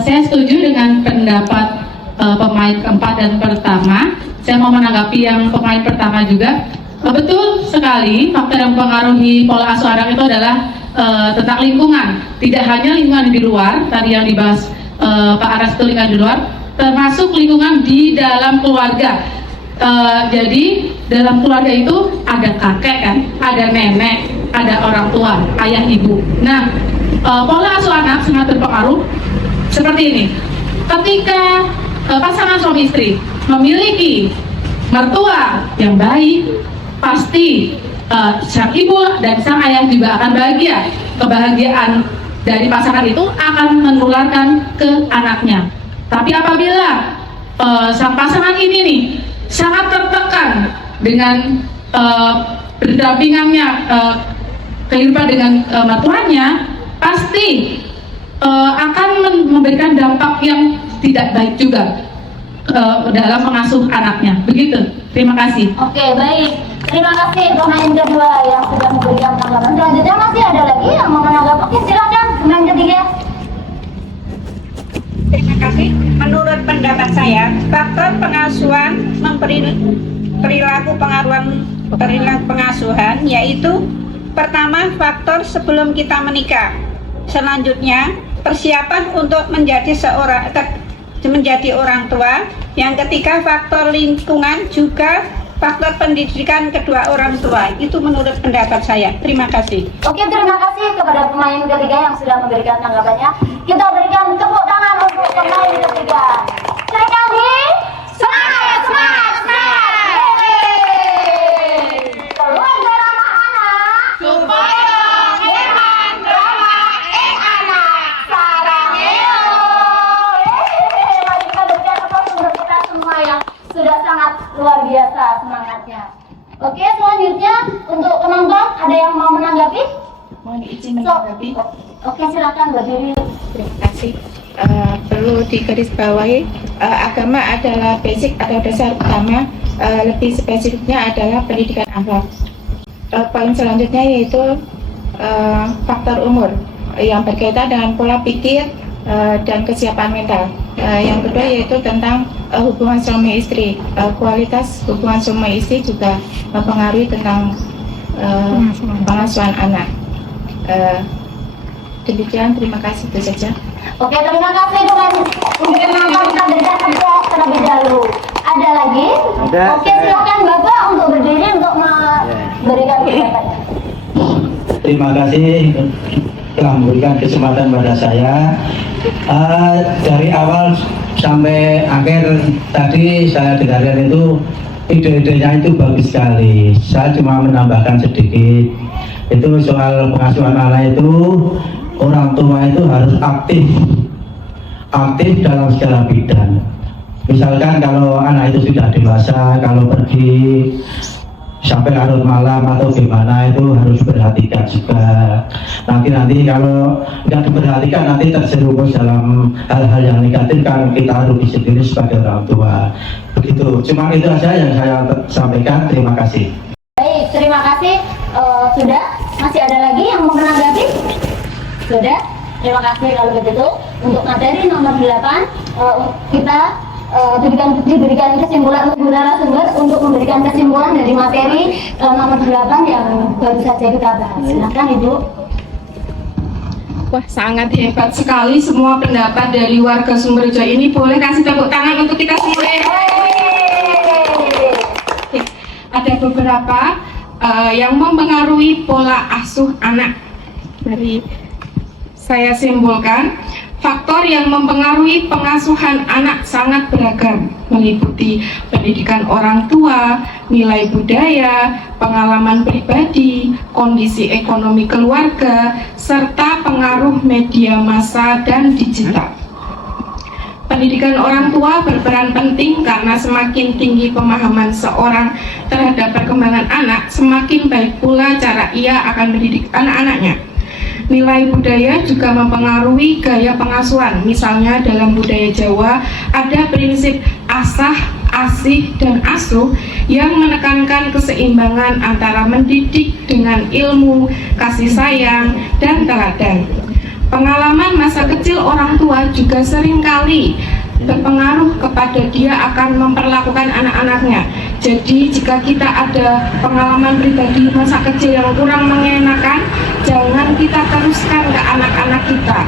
Saya setuju dengan pendapat pemain keempat dan pertama. Saya mau menanggapi yang pemain pertama juga. Betul sekali, faktor yang mempengaruhi pola asuh anak itu adalah tentang lingkungan. Tidak hanya lingkungan di luar, tadi yang dibahas Pak Aras itu lingkungan di luar, termasuk lingkungan di dalam keluarga. Jadi dalam keluarga itu ada kakek kan, ada nenek, ada orang tua, ayah ibu. Nah, pola asuh anak sangat berpengaruh seperti ini. Ketika pasangan suami istri memiliki mertua yang baik, pasti sang ibu dan sang ayah juga akan bahagia. Kebahagiaan dari pasangan itu akan menularkan ke anaknya. Tapi apabila sang pasangan ini nih sangat tertekan dengan berdampingannya kehidupan dengan mertuanya, pasti akan memberikan dampak yang tidak baik juga dalam mengasuh anaknya. Begitu. Terima kasih. Oke, baik. Terima kasih pemain kedua yang sudah memberikan tanggapan. Selanjutnya masih ada lagi yang mau menanggapi. Oke, silakan pemain ketiga. Terima kasih. Menurut pendapat saya, faktor pengasuhan perilaku pengasuhan yaitu pertama faktor sebelum kita menikah. Selanjutnya persiapan untuk menjadi orang tua. Yang ketiga faktor lingkungan, juga faktor pendidikan kedua orang tua. Itu menurut pendapat saya. Terima kasih. Oke, terima kasih kepada pemain ketiga yang sudah memberikan tanggapannya. Kita berikan tepuk tangan untuk pemain ketiga. Sekali semangat, semangat, semangat. Keluarga ramah anak supaya nyaman ramah anak. Sarangeo. Mari kita berikan aplaus untuk kita semua yang sudah sangat luar biasa semangatnya. Oke, selanjutnya untuk penonton ada yang mau menanggapi? Mohon izin menanggapi. Oke, silakan berdiri. Terima kasih. Perlu digarisbawahi, agama adalah basic atau dasar utama. Lebih spesifiknya adalah pendidikan akhlak. Poin selanjutnya yaitu faktor umur yang berkaitan dengan pola pikir dan kesiapan mental. Yang kedua yaitu tentang hubungan suami istri. Kualitas hubungan suami istri juga mempengaruhi tentang pengasuhan anak. Demikian, terima kasih, itu saja. Oke, terima kasih dengan kita berikan tepuk terlebih dahulu. Ada lagi? Ada. Oke, silakan Bapak untuk berdiri untuk memberikan pendapatnya. Terima kasih telah memberikan kesempatan pada saya. Dari awal sampai akhir tadi saya dengarkan itu ide-idenya itu bagus sekali. Saya cuma menambahkan sedikit. Itu soal pengasuhan anak itu, orang tua itu harus aktif dalam segala bidang. Misalkan kalau anak itu sudah dewasa, kalau pergi sampai larut malam atau gimana itu harus diperhatikan juga. Nanti kalau nggak diperhatikan nanti terjerumus dalam hal-hal yang negatif, kan kita rugi sendiri sebagai orang tua. Begitu. Cuma itu saja yang saya sampaikan. Terima kasih. Baik, terima kasih. Sudah? Masih ada lagi yang mau menanggapi? Sudah? Terima kasih kalau begitu. Untuk materi nomor 8 kita diberikan kesimpulan untuk narasumber untuk memberikan kesimpulan dari materi nomor 8 yang baru saja kita bahas. Silakan Ibu. Wah, sangat hebat sekali semua pendapat dari warga Sumberjo ini. Boleh kasih tepuk tangan untuk kita semua. Ada beberapa yang mempengaruhi pola asuh anak. Dari saya simpulkan, faktor yang mempengaruhi pengasuhan anak sangat beragam, meliputi pendidikan orang tua, nilai budaya, pengalaman pribadi, kondisi ekonomi keluarga, serta pengaruh media massa dan digital. Pendidikan orang tua berperan penting karena semakin tinggi pemahaman seorang terhadap perkembangan anak, semakin baik pula cara ia akan mendidik anak-anaknya. Nilai budaya juga mempengaruhi gaya pengasuhan. Misalnya dalam budaya Jawa ada prinsip asah, asih, dan asuh yang menekankan keseimbangan antara mendidik dengan ilmu, kasih sayang, dan teladan. Pengalaman masa kecil orang tua juga seringkali berpengaruh kepada dia akan memperlakukan anak-anaknya. Jadi jika kita ada pengalaman pribadi masa kecil yang kurang mengenakan, jangan kita teruskan ke anak-anak kita.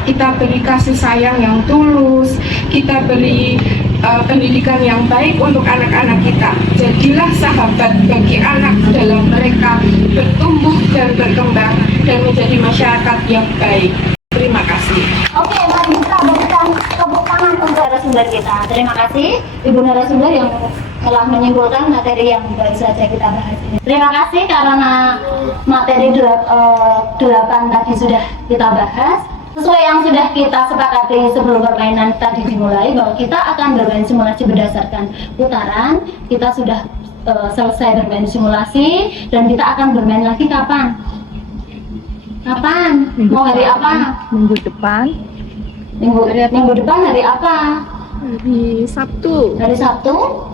Kita beri kasih sayang yang tulus, kita beri pendidikan yang baik untuk anak-anak kita. Jadilah sahabat bagi anak dalam mereka bertumbuh dan berkembang dan menjadi masyarakat yang baik. Terima kasih. Oke, mari kita berikan tepuk tangan untuk narasumber kita. Terima kasih Ibu narasumber yang telah menyimpulkan materi yang baru saja kita bahas ini. Terima kasih karena materi 8 tadi sudah kita bahas. Sesuai yang sudah kita sepakati sebelum permainan tadi dimulai, bahwa kita akan bermain simulasi berdasarkan putaran. Kita sudah selesai bermain simulasi dan kita akan bermain lagi kapan? Kapan? Mau hari apa? Minggu depan. Minggu depan hari apa? Hari Sabtu. Hari Sabtu?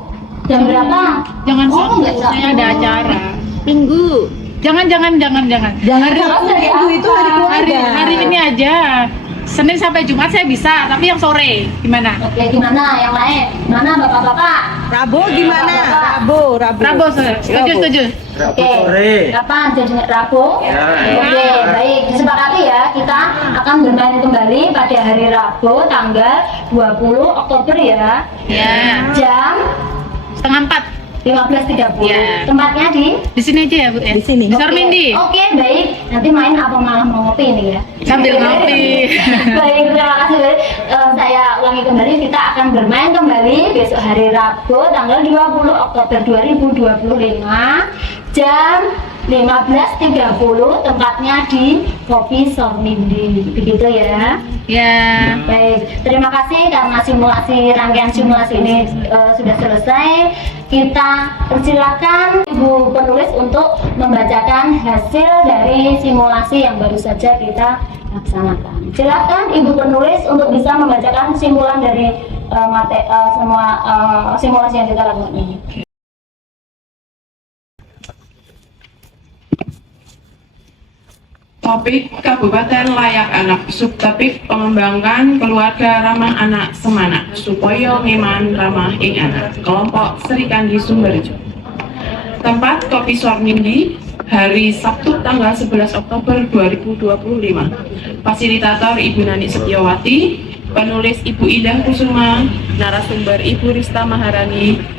Jam berapa? Jangan Oh, Sabtu, saya ada acara. Minggu. Jangan. Jangan Hari Minggu itu hari keluarga. Hari ini aja. Senin sampai Jumat saya bisa, tapi yang sore gimana? Oke, gimana? Yang lain? Mana Bapak-bapak? Rabu gimana? Bapak-bapak. Rabu. Setuju. Oke. Kapan? Jadi Rabu? Oke, baik. Disepakati ya, kita akan bermain kembali pada hari Rabu tanggal 20 Oktober ya. Ya. Jam 3:30. 15.30. Ya. Tempatnya di Di sini aja ya Bu ya. Di sini. Di Sarmindi. Oke, baik. Nanti main apa malah mau ngopi nih ya? Sambil ngopi. Baik, terima kasih. Saya ulangi kembali, kita akan bermain kembali besok hari Rabu tanggal 20 Oktober 2025 jam 15.30, tempatnya di Kopi Sarmindi. Begitu ya. Ya. Baik, terima kasih karena rangkaian simulasi ini sudah selesai. Kita persilakan Ibu penulis untuk membacakan hasil dari simulasi yang baru saja kita laksanakan. Silakan Ibu penulis untuk bisa membacakan simpulan dari semua simulasi yang kita lakukan ini. Topik Kabupaten Layak Anak, subtopik pengembangan keluarga ramah anak semana supaya ngeman ramah ing anak, kelompok Sri Kandi Sumberjo. Tempat Kopi Sarmindi, hari Sabtu tanggal 11 Oktober 2025. Fasilitator Ibu Nani Setiawati, penulis Ibu Indah Kusuma, narasumber Ibu Rista Maharani.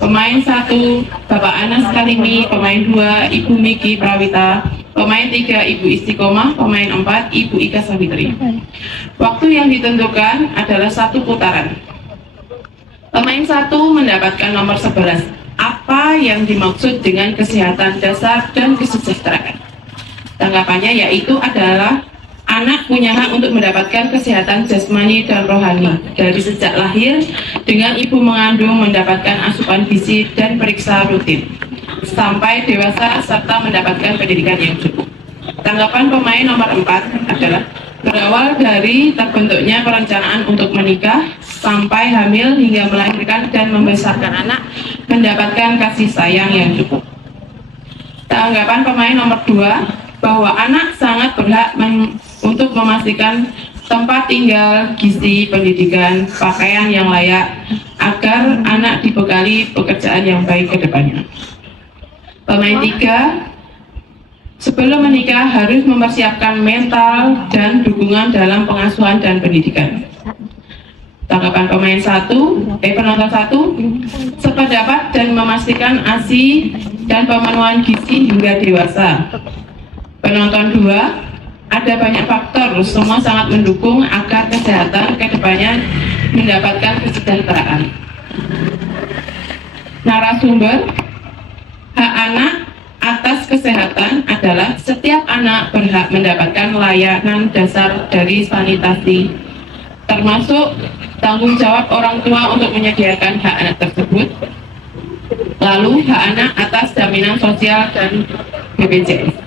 Pemain 1 Bapak Anas Kalimi, pemain 2 Ibu Miki Prawita, pemain 3 Ibu Istiqomah, pemain 4 Ibu Ika Savitri. Waktu yang ditentukan adalah 1 putaran. Pemain 1 mendapatkan nomor 11. apa yang dimaksud dengan kesehatan dasar dan kesejahteraan? Tanggapannya yaitu adalah anak punya hak untuk mendapatkan kesehatan jasmani dan rohani dari sejak lahir dengan ibu mengandung mendapatkan asupan gizi dan periksa rutin sampai dewasa serta mendapatkan pendidikan yang cukup. Tanggapan pemain nomor 4 adalah berawal dari terbentuknya perencanaan untuk menikah sampai hamil hingga melahirkan dan membesarkan anak mendapatkan kasih sayang yang cukup. Tanggapan pemain nomor 2 bahwa anak sangat berhak untuk memastikan tempat tinggal, gizi, pendidikan, pakaian yang layak agar anak dibekali pekerjaan yang baik ke depannya. Pemain 3, sebelum menikah harus mempersiapkan mental dan dukungan dalam pengasuhan dan pendidikan. Tanggapan penonton 1, sependapat dan memastikan ASI dan pemenuhan gizi hingga dewasa. Penonton 2, ada banyak faktor, semua sangat mendukung agar kesehatan kedepannya mendapatkan kesejahteraan. Narasumber, hak anak atas kesehatan adalah setiap anak berhak mendapatkan layanan dasar dari sanitasi, termasuk tanggung jawab orang tua untuk menyediakan hak anak tersebut. Lalu hak anak atas jaminan sosial dan BPJS.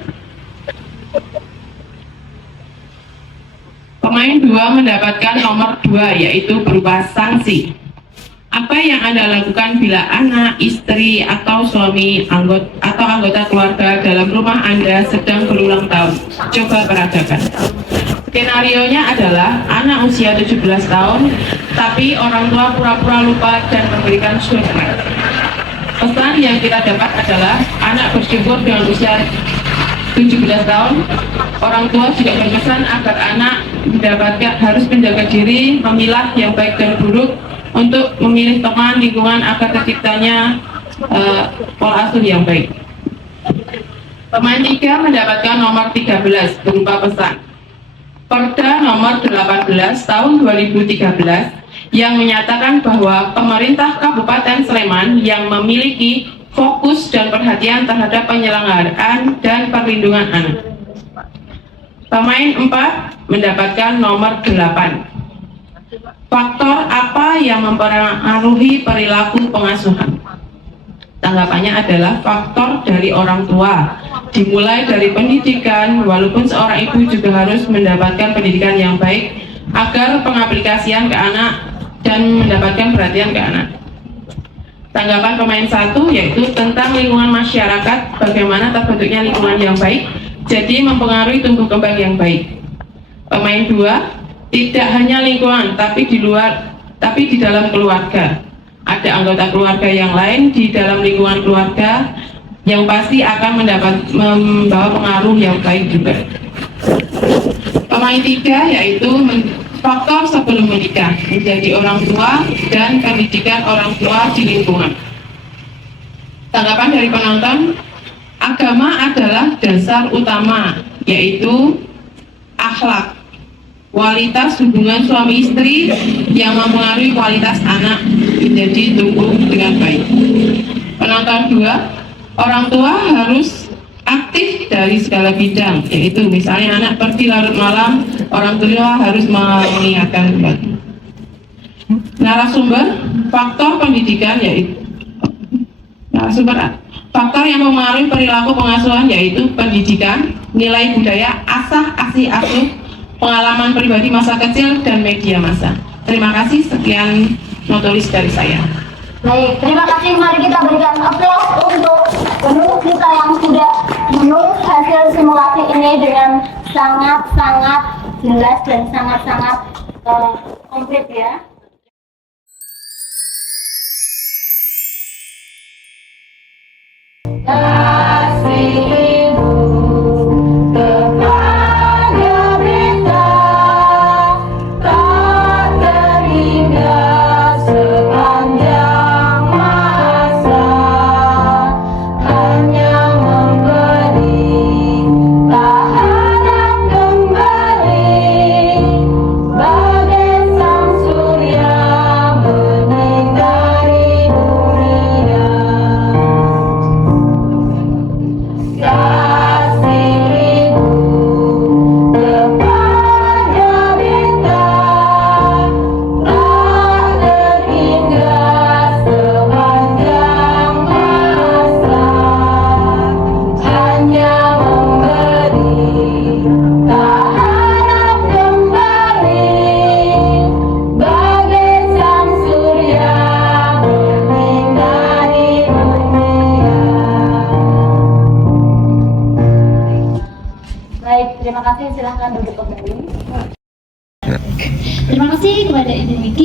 Pemain 2 mendapatkan nomor 2 yaitu berupa sanksi. Apa yang Anda lakukan bila anak, istri, atau suami atau anggota keluarga dalam rumah Anda sedang berulang tahun? Coba peragakan. Skenarionya adalah anak usia 17 tahun, tapi orang tua pura-pura lupa dan memberikan surprise. Pesan yang kita dapat adalah anak bersyukur dengan usia 17 tahun. Orang tua juga berpesan agar anak harus menjaga diri, memilah yang baik dan buruk, untuk memilih teman lingkungan agar terciptanya pola asuh yang baik. Pemain 3 mendapatkan nomor 13 berupa pesan. Perda nomor 18 tahun 2013 yang menyatakan bahwa pemerintah Kabupaten Sleman yang memiliki fokus dan perhatian terhadap penyelenggaraan dan perlindungan anak. Pemain 4 mendapatkan nomor 8. Faktor apa yang mempengaruhi perilaku pengasuhan? Tanggapannya adalah faktor dari orang tua, dimulai dari pendidikan, walaupun seorang ibu juga harus mendapatkan pendidikan yang baik agar pengaplikasian ke anak dan mendapatkan perhatian ke anak. Tanggapan pemain 1 yaitu tentang lingkungan masyarakat, bagaimana terbentuknya lingkungan yang baik, jadi mempengaruhi tumbuh kembang yang baik. Pemain 2, tidak hanya lingkungan, tapi di dalam keluarga. Ada anggota keluarga yang lain di dalam lingkungan keluarga yang pasti akan membawa pengaruh yang baik juga. Pemain 3 yaitu faktor sebelum menikah, menjadi orang tua dan pendidikan orang tua di lingkungan. Tanggapan dari penonton, agama adalah dasar utama, yaitu akhlak, kualitas hubungan suami istri yang mempengaruhi kualitas anak menjadi tumbuh dengan baik. Penonton 2, orang tua harus aktif dari segala bidang, yaitu misalnya anak pergi larut malam, orang tua harus mengingatkan kembali. Narasumber, faktor pendidikan yaitu faktor yang mempengaruhi perilaku pengasuhan yaitu pendidikan, nilai budaya, asih asuh, pengalaman pribadi masa kecil, dan media massa. Terima kasih, sekian notulis dari saya. Baik, terima kasih. Mari kita berikan aplaus untuk penulis kita yang sudah menulis hasil simulasi ini dengan sangat-sangat jelas dan sangat-sangat komplit ya.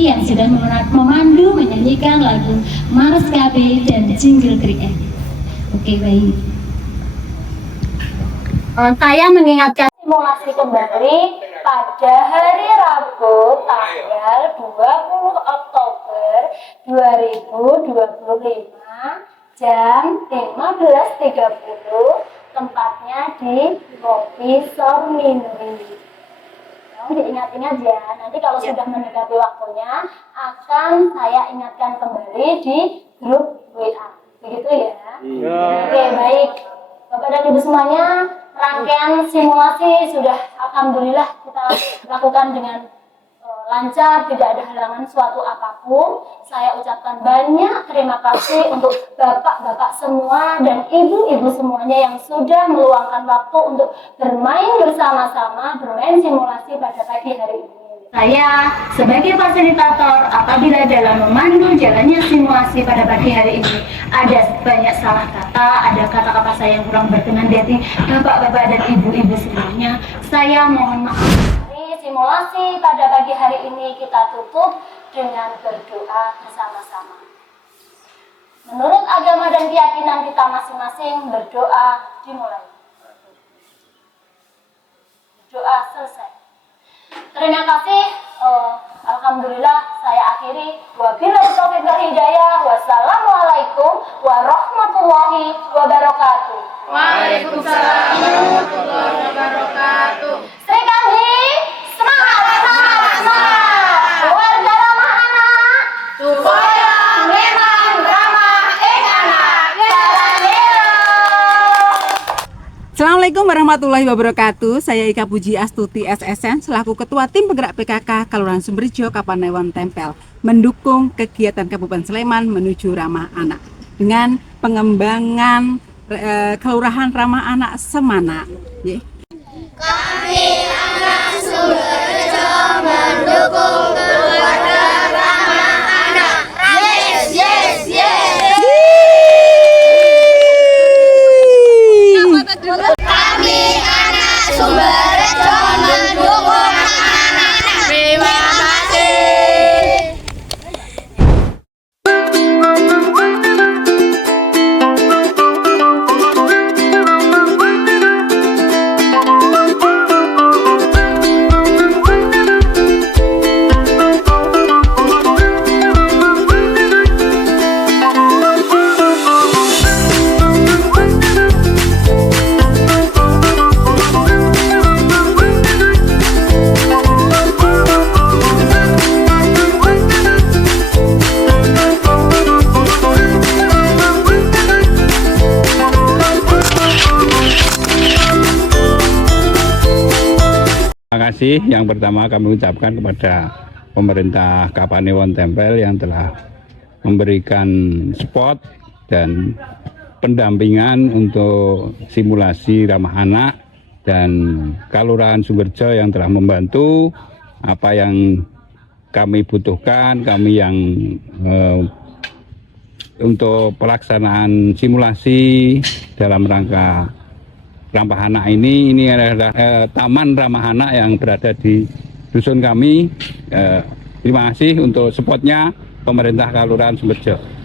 yang sudah memandu menyanyikan lagu Mars KB dan Jingle 3M. Oke, baik. Saya mengingatkan simulasi kembali pada hari Rabu tanggal 20 Oktober 2025 jam 15.30, tempatnya di Kopi Sorminuri. Diingat-ingat ya, nanti kalau sudah mendekati waktunya akan saya ingatkan kembali di grup WA. Begitu ya? Oke, baik. Bapak dan Ibu semuanya, rangkaian simulasi sudah alhamdulillah kita lakukan dengan lancar, tidak ada halangan suatu apapun. Saya ucapkan banyak terima kasih untuk bapak-bapak semua dan ibu-ibu semuanya yang sudah meluangkan waktu untuk bermain bersama-sama, bermain simulasi pada pagi hari ini. Saya sebagai fasilitator, apabila dalam memandu jalannya simulasi pada pagi hari ini ada banyak salah kata, ada kata-kata saya yang kurang berkenan di hati bapak-bapak dan ibu-ibu semuanya, saya mohon maaf. Simulasi pada pagi hari ini kita tutup dengan berdoa bersama-sama. Menurut agama dan keyakinan kita masing-masing, berdoa dimulai. Doa selesai. Terima kasih. Alhamdulillah saya akhiri. Wabillahi taufiq wal hidayah. Wassalamualaikum warahmatullahi wabarakatuh. Waalaikumsalam warahmatullahi wabarakatuh. Sri Kandi, semangat, semangat, semangat. Keluarga ramah anak, supaya memang ramah anak. Assalamualaikum warahmatullahi wabarakatuh. Saya Ika Puji Astuti SSN selaku Ketua Tim Penggerak PKK Kelurahan Sumberjo Kapanewon Tempel mendukung kegiatan Kabupaten Sleman menuju ramah anak dengan pengembangan Kelurahan Ramah Anak Semana. Kami anak Sumberjo mendukung keluarga ramah anak. Yes, yes, yes. Kami anak Sumberjo mendukung anak-anak. Terima kasih. Terima kasih. Yang pertama kami ucapkan kepada pemerintah Kapanewon Tempel yang telah memberikan spot dan pendampingan untuk simulasi ramah anak, dan Kelurahan Sumberjo yang telah membantu apa yang kami butuhkan, kami yang untuk pelaksanaan simulasi dalam rangka ramah anak ini adalah taman ramah anak yang berada di dusun kami. Terima kasih untuk supportnya pemerintah Kelurahan Sumberjo.